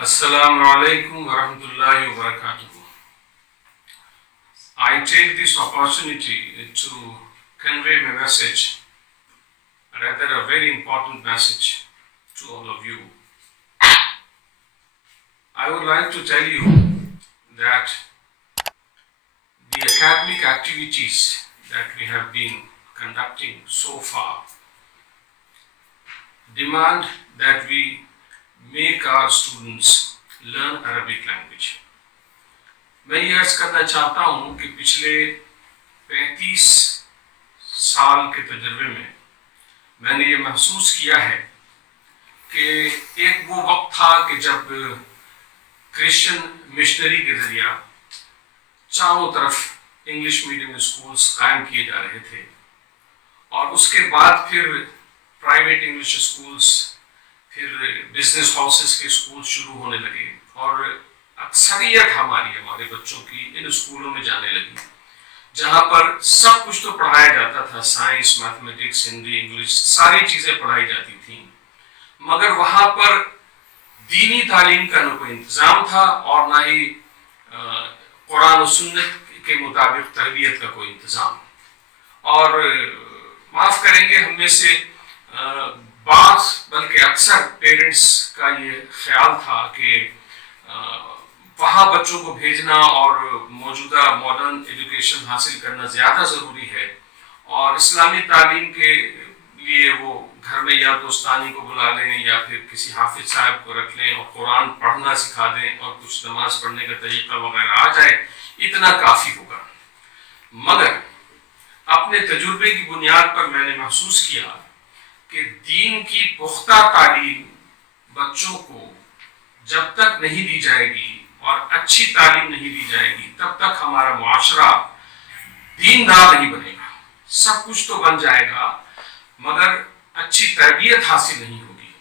Assalamu alaikum wa rahmatullahi wa barakatuh. I take this opportunity to convey my message, rather a very important message to all of you. I would like to tell you that the academic activities that we have been conducting so far demand that we make our students learn Arabic language. میں یہ عرض کرنا چاہتا ہوں کہ پچھلے 35 سال کے تجربے میں نے یہ محسوس کیا ہے کہ ایک وہ وقت تھا کہ جب کرسچن مشنری کے ذریعہ چاروں طرف انگلش میڈیم اسکولز قائم کیے جا رہے تھے، اور اس کے بعد پھر پرائیویٹ انگلش اسکولز، پھر بزنس ہاؤسز کے اسکول شروع ہونے لگے، اور اکثریت ہمارے بچوں کی ان اسکولوں میں جانے لگی جہاں پر سب کچھ تو پڑھایا جاتا تھا، سائنس، میتھمیٹکس، ہندی، انگلش، ساری چیزیں پڑھائی جاتی تھیں، مگر وہاں پر دینی تعلیم کا نہ کوئی انتظام تھا اور نہ ہی قرآن و سنت کے مطابق تربیت کا کوئی انتظام. اور معاف کریں گے ہم میں سے بعض بلکہ اکثر پیرنٹس کا یہ خیال تھا کہ وہاں بچوں کو بھیجنا اور موجودہ ماڈرن ایجوکیشن حاصل کرنا زیادہ ضروری ہے، اور اسلامی تعلیم کے لیے وہ گھر میں یا دوستانی کو بلا لیں یا پھر کسی حافظ صاحب کو رکھ لیں اور قرآن پڑھنا سکھا دیں اور کچھ نماز پڑھنے کا طریقہ وغیرہ آ جائے، اتنا کافی ہوگا. مگر اپنے تجربے کی بنیاد پر میں نے محسوس کیا کہ دین کی پختہ تعلیم بچوں کو جب تک نہیں دی جائے گی اور اچھی تعلیم نہیں دی جائے گی تب تک ہمارا معاشرہ دیندار نہیں بنے گا. سب کچھ تو بن جائے گا مگر اچھی تربیت حاصل نہیں ہوگی.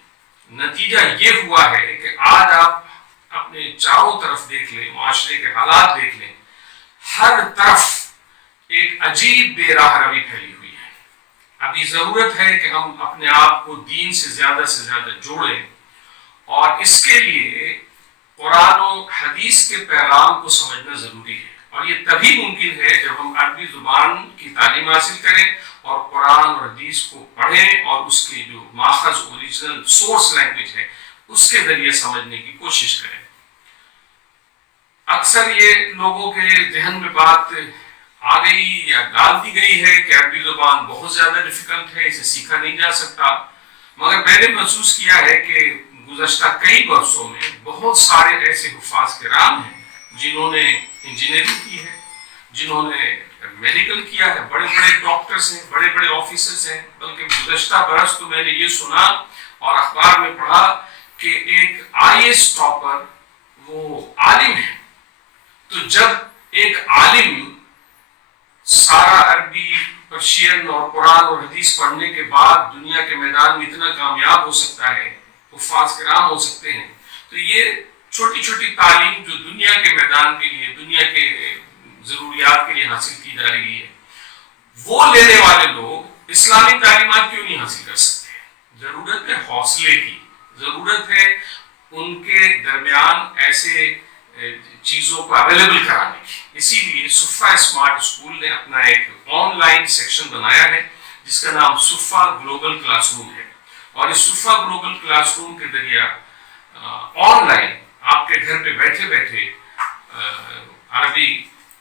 نتیجہ یہ ہوا ہے کہ آج آپ اپنے چاروں طرف دیکھ لیں، معاشرے کے حالات دیکھ لیں، ہر طرف ایک عجیب بے راہ روی پھیلی ہوئی ہے. ابھی ضرورت ہے کہ ہم اپنے آپ کو دین سے زیادہ جوڑیں، اور اس کے لیے قرآن و حدیث کے پیغام کو سمجھنا ضروری ہے. اور یہ تبھی ممکن ہے جب ہم عربی زبان کی تعلیم حاصل کریں اور قرآن اور حدیث کو پڑھیں اور اس کی جو ماخذ اوریجنل سورس لینگویج ہے اس کے ذریعے سمجھنے کی کوشش کریں. اکثر یہ لوگوں کے ذہن میں بات آ گئی یا ڈال دی گئی ہے کہ عربی زبان بہت زیادہ ڈیفیکلٹ ہے، اسے سیکھا نہیں جا سکتا. مگر میں نے محسوس کیا ہے کہ گزشتہ کئی برسوں میں بہت سارے ایسے حفاظ کرام ہیں جنہوں نے انجینئرنگ کی ہے، جنہوں نے میڈیکل کیا ہے، بڑے بڑے ڈاکٹرز ہیں، بڑے بڑے آفیسرز ہیں. بلکہ گزشتہ برس تو میں نے یہ سنا اور اخبار میں پڑھا کہ ایک IAS ٹاپر وہ عالم ہے. تو جب ایک عالم سارا عربی، پرشین اور قرآن اور حدیث پڑھنے کے بعد دنیا کے میدان میں اتنا کامیاب ہو سکتا ہے، حفاظ کرام ہو سکتے ہیں، تو یہ چھوٹی چھوٹی تعلیم جو دنیا کے میدان کے لیے، دنیا کے ضروریات کے لیے حاصل کی جا رہی ہے، وہ لینے والے لوگ اسلامی تعلیمات کیوں نہیں حاصل کر سکتے؟ ضرورت ہے حوصلے کی، ضرورت ہے ان کے درمیان ایسے چیزوں کو اویلیبل کرانے کی. اسی لیے صفہ اسمارٹ اسکول نے اپنا ایک آن لائن سیکشن بنایا ہے جس کا نام صفہ گلوبل کلاس روم ہے. اور اس صفہ گلوبل کلاس روم کے ذریعہ آن لائن آپ کے گھر پہ بیٹھے بیٹھے عربی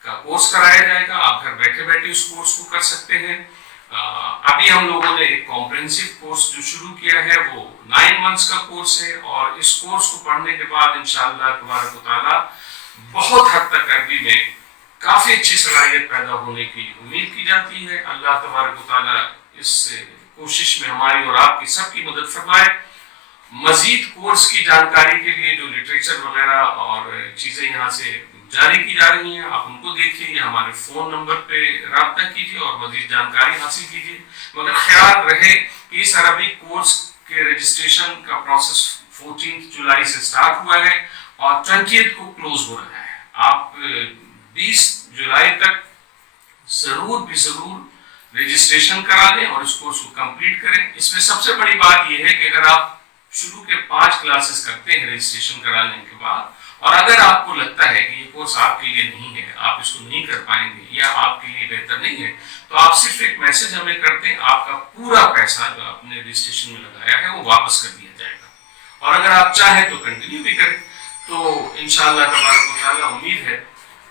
کا کورس کرایا جائے گا. آپ گھر بیٹھے بیٹھے اس کورس کو کر سکتے ہیں. ابھی ہم لوگوں نے ایک کمپریہنسو کورس جو شروع کیا ہے وہ 9 months کا کورس ہے، اور اس کورس کو پڑھنے کے بعد انشاءاللہ تبارک و تعالیٰ بہت حد تک عربی میں کافی اچھی صلاحیت پیدا ہونے کی امید کی جاتی ہے. اللہ تبارک و تعالیٰ اس کوشش میں ہماری اور آپ کی سب کی مدد فرمائے. مزید کورس کی جانکاری کے لیے جو لٹریچر وغیرہ اور چیزیں یہاں سے جاری کی جا رہی ہیں آپ ان کو دیکھیے یا ہمارے فون نمبر پہ رابطہ کیجیے اور مزید جانکاری حاصل کیجیے. مگر خیال رہے کہ اس عربی کورس کے رجسٹریشن کا پروسیس 14 جولائی سے سٹارٹ ہوا ہے اور 20 کو کلوز ہو رہا ہے. آپ 20 جولائی تک ضرور رجسٹریشن کرا لیں اور اس کورس کو کمپلیٹ کریں. اس میں سب سے بڑی بات یہ ہے کہ اگر آپ شروع کے 5 کلاسز کرتے ہیں رجسٹریشن کرانے کے بعد، اور اگر آپ کو لگتا ہے کہ یہ کورس آپ کے لیے نہیں ہے، آپ اس کو نہیں کر پائیں گے یا آپ کے لیے بہتر نہیں ہے، تو آپ صرف ایک میسج ہمیں کرتے ہیں، آپ کا پورا پیسہ جو آپ نے رجسٹریشن میں لگایا ہے وہ واپس کر دیا جائے گا، اور اگر آپ چاہیں تو کنٹینیو بھی کریں۔ تو انشاءاللہ تبارک و تعالیٰ امید ہے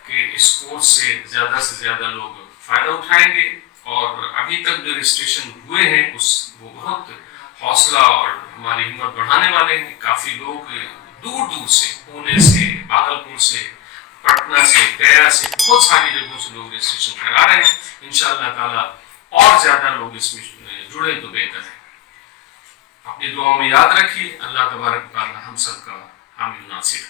کہ اس کورس سے زیادہ لوگ فائدہ اٹھائیں گے، اور ابھی تک جو رجسٹریشن ہوئے ہیں وہ بہت حوصلہ اور ہماری ہمت بڑھانے والے ہیں۔ کافی لوگ دور دور سے، پونے سے، باگلپور سے، پٹنہ سے، گیا سے، بہت ساری جگہوں سے لوگ رجسٹریشن کرا رہے ہیں۔ انشاءاللہ تعالیٰ اور زیادہ لوگ اس میں جڑے تو بہتر ہے۔ اپنی دعاؤں میں یاد رکھیے۔ اللہ تبارک و تعالیٰ ہم سب کا حامی و ناصر۔